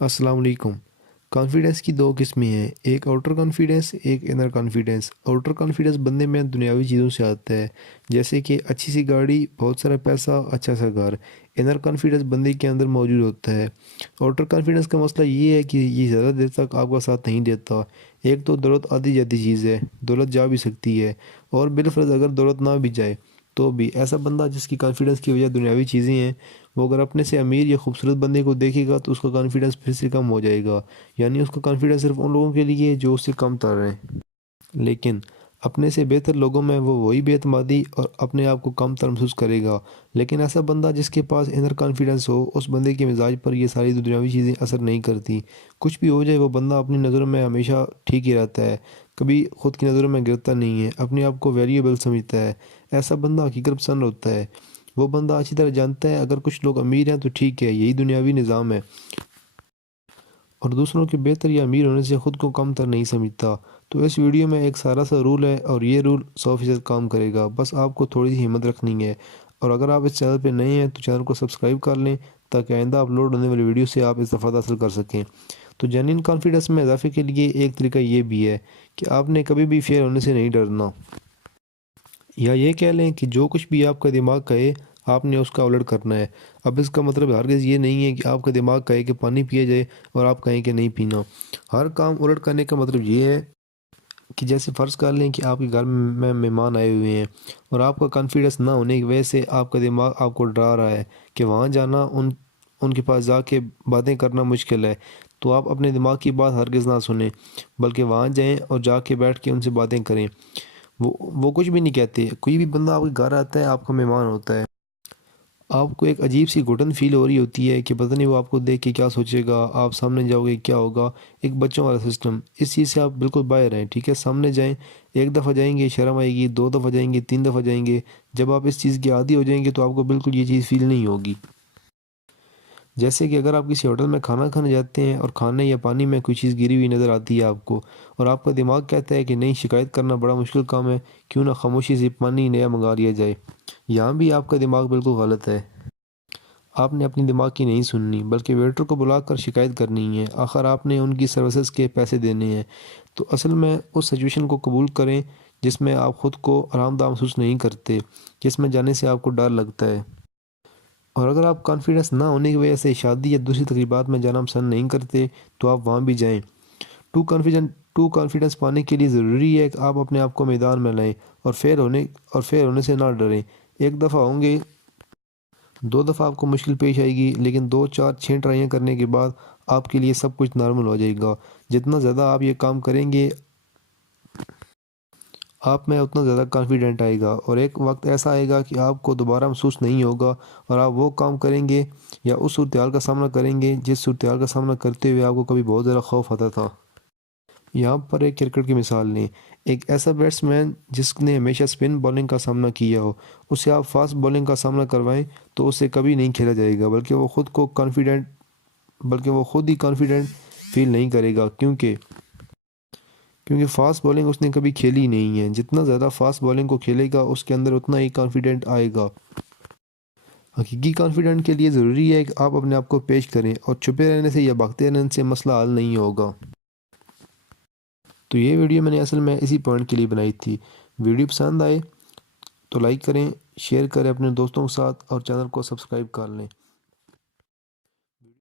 السلام علیکم۔ کانفیڈنس کی دو قسمیں ہیں، ایک آؤٹر کانفیڈنس، ایک انر کانفیڈنس۔ آؤٹر کانفیڈنس بندے میں دنیاوی چیزوں سے آتا ہے، جیسے کہ اچھی سی گاڑی، بہت سارا پیسہ، اچھا سا گھر۔ انر کانفیڈنس بندے کے اندر موجود ہوتا ہے۔ آؤٹر کانفیڈنس کا مسئلہ یہ ہے کہ یہ زیادہ دیر تک آپ کا ساتھ نہیں دیتا۔ ایک تو دولت آتی جاتی چیز ہے، دولت جا بھی سکتی ہے، اور بالفرض اگر دولت نہ بھی جائے تو بھی ایسا بندہ جس کی کانفیڈنس کی وجہ دنیاوی چیزیں ہیں، وہ اگر اپنے سے امیر یا خوبصورت بندے کو دیکھے گا تو اس کا کانفیڈنس پھر سے کم ہو جائے گا، یعنی اس کا کانفیڈنس صرف ان لوگوں کے لیے جو اس سے کم تر ہیں۔ لیکن اپنے سے بہتر لوگوں میں وہ وہی بے اعتمادی اور اپنے آپ کو کم تر محسوس کرے گا۔ لیکن ایسا بندہ جس کے پاس انر کانفیڈنس ہو، اس بندے کے مزاج پر یہ ساری دنیاوی چیزیں اثر نہیں کرتی۔ کچھ بھی ہو جائے، وہ بندہ اپنی نظروں میں ہمیشہ ٹھیک ہی رہتا ہے، کبھی خود کی نظروں میں گرتا نہیں ہے، اپنے آپ کو ویلیوبل سمجھتا ہے۔ ایسا بندہ حقیقت پسند ہوتا ہے۔ وہ بندہ اچھی طرح جانتا ہے اگر کچھ لوگ امیر ہیں تو ٹھیک ہے، یہی دنیاوی نظام ہے، اور دوسروں کے بہتر یا امیر ہونے سے خود کو کم تر نہیں سمجھتا۔ تو اس ویڈیو میں ایک سارا سا رول ہے، اور یہ رول 100% کام کرے گا، بس آپ کو تھوڑی سی ہمت رکھنی ہے۔ اور اگر آپ اس چینل پہ نئے ہیں تو چینل کو سبسکرائب کر لیں، تاکہ آئندہ اپلوڈ ہونے والی ویڈیو سے آپ استفادہ حاصل کر سکیں۔ تو جینوین کانفیڈنس میں اضافے کے لیے ایک طریقہ یہ بھی ہے کہ آپ نے کبھی بھی فیل ہونے سے نہیں ڈرنا، یا یہ کہہ لیں کہ جو کچھ بھی آپ کا دماغ کہے آپ نے اس کا الٹ کرنا ہے۔ اب اس کا مطلب ہرگز یہ نہیں ہے کہ آپ کا دماغ کہے کہ پانی پیا جائے اور آپ کہیں کہ نہیں پینا۔ ہر کام الٹ کرنے کا مطلب یہ ہے کہ جیسے فرض کر لیں کہ آپ کے گھر میں مہمان آئے ہوئے ہیں، اور آپ کا کانفیڈنس نہ ہونے کی وجہ سے آپ کا دماغ آپ کو ڈرا رہا ہے کہ وہاں جانا، ان کے پاس جا کے باتیں کرنا مشکل ہے، تو آپ اپنے دماغ کی بات ہرگز نہ سنیں، بلکہ وہاں جائیں اور جا کے بیٹھ کے ان سے باتیں کریں۔ وہ کچھ بھی نہیں کہتے۔ کوئی بھی بندہ آپ کے گھر آتا ہے، آپ کا مہمان ہوتا ہے، آپ کو ایک عجیب سی گھٹن فیل ہو رہی ہوتی ہے کہ پتہ نہیں وہ آپ کو دیکھ کے کیا سوچے گا، آپ سامنے جاؤ گے کیا ہوگا، ایک بچوں والا سسٹم۔ اس چیز سے آپ بالکل باہر ہیں، ٹھیک ہے؟ سامنے جائیں، ایک دفعہ جائیں گے شرم آئے گی، دو دفعہ جائیں گے، تین دفعہ جائیں گے، جب آپ اس چیز کے عادی ہو جائیں گے تو آپ کو بالکل یہ چیز فیل نہیں ہوگی۔ جیسے کہ اگر آپ کسی ہوٹل میں کھانا کھانے جاتے ہیں اور کھانے یا پانی میں کوئی چیز گری ہوئی نظر آتی ہے آپ کو، اور آپ کا دماغ کہتا ہے کہ نہیں، شکایت کرنا بڑا مشکل کام ہے، کیوں نہ خاموشی سے پانی نیا منگا لیا جائے۔ یہاں بھی آپ کا دماغ بالکل غلط ہے۔ آپ نے اپنی دماغ کی نہیں سننی، بلکہ ویٹر کو بلا کر شکایت کرنی ہے۔ آخر آپ نے ان کی سروسز کے پیسے دینے ہیں۔ تو اصل میں اس سچویشن کو قبول کریں جس میں آپ خود کو آرام دہ محسوس نہیں کرتے، جس میں جانے سے آپ کو ڈر لگتا ہے۔ اور اگر آپ کانفیڈنس نہ ہونے کی وجہ سے شادی یا دوسری تقریبات میں جانا پسند نہیں کرتے تو آپ وہاں بھی جائیں۔ ٹو کانفیڈنس پانے کے لیے ضروری ہے کہ آپ اپنے آپ کو میدان میں لائیں، اور فیل ہونے سے نہ ڈریں۔ ایک دفعہ ہوں گے، دو دفعہ آپ کو مشکل پیش آئے گی، لیکن دو چار چھ ٹرائیاں کرنے کے بعد آپ کے لیے سب کچھ نارمل ہو جائے گا۔ جتنا زیادہ آپ یہ کام کریں گے، آپ میں اتنا زیادہ کانفیڈنٹ آئے گا، اور ایک وقت ایسا آئے گا کہ آپ کو دوبارہ محسوس نہیں ہوگا، اور آپ وہ کام کریں گے یا اس صورتحال کا سامنا کریں گے جس صورتحال کا سامنا کرتے ہوئے آپ کو کبھی بہت زیادہ خوف آتا تھا۔ یہاں پر ایک کرکٹ کی مثال لیں۔ ایک ایسا بیٹسمین جس نے ہمیشہ سپن بولنگ کا سامنا کیا ہو، اسے آپ فاسٹ بولنگ کا سامنا کروائیں تو اسے کبھی نہیں کھیلا جائے گا، بلکہ وہ خود ہی کانفیڈنٹ فیل نہیں کرے گا، کیونکہ فاسٹ بولنگ اس نے کبھی کھیلی نہیں ہے۔ جتنا زیادہ فاسٹ بولنگ کو کھیلے گا، اس کے اندر اتنا ہی کانفیڈنٹ آئے گا۔ حقیقی کانفیڈنٹ کے لیے ضروری ہے کہ آپ اپنے آپ کو پیش کریں، اور چھپے رہنے سے یا بھاگتے رہنے سے مسئلہ حل نہیں ہوگا۔ تو یہ ویڈیو میں نے اصل میں اسی پوائنٹ کے لیے بنائی تھی۔ ویڈیو پسند آئے تو لائک کریں، شیئر کریں اپنے دوستوں کے ساتھ، اور چینل کو سبسکرائب کر لیں۔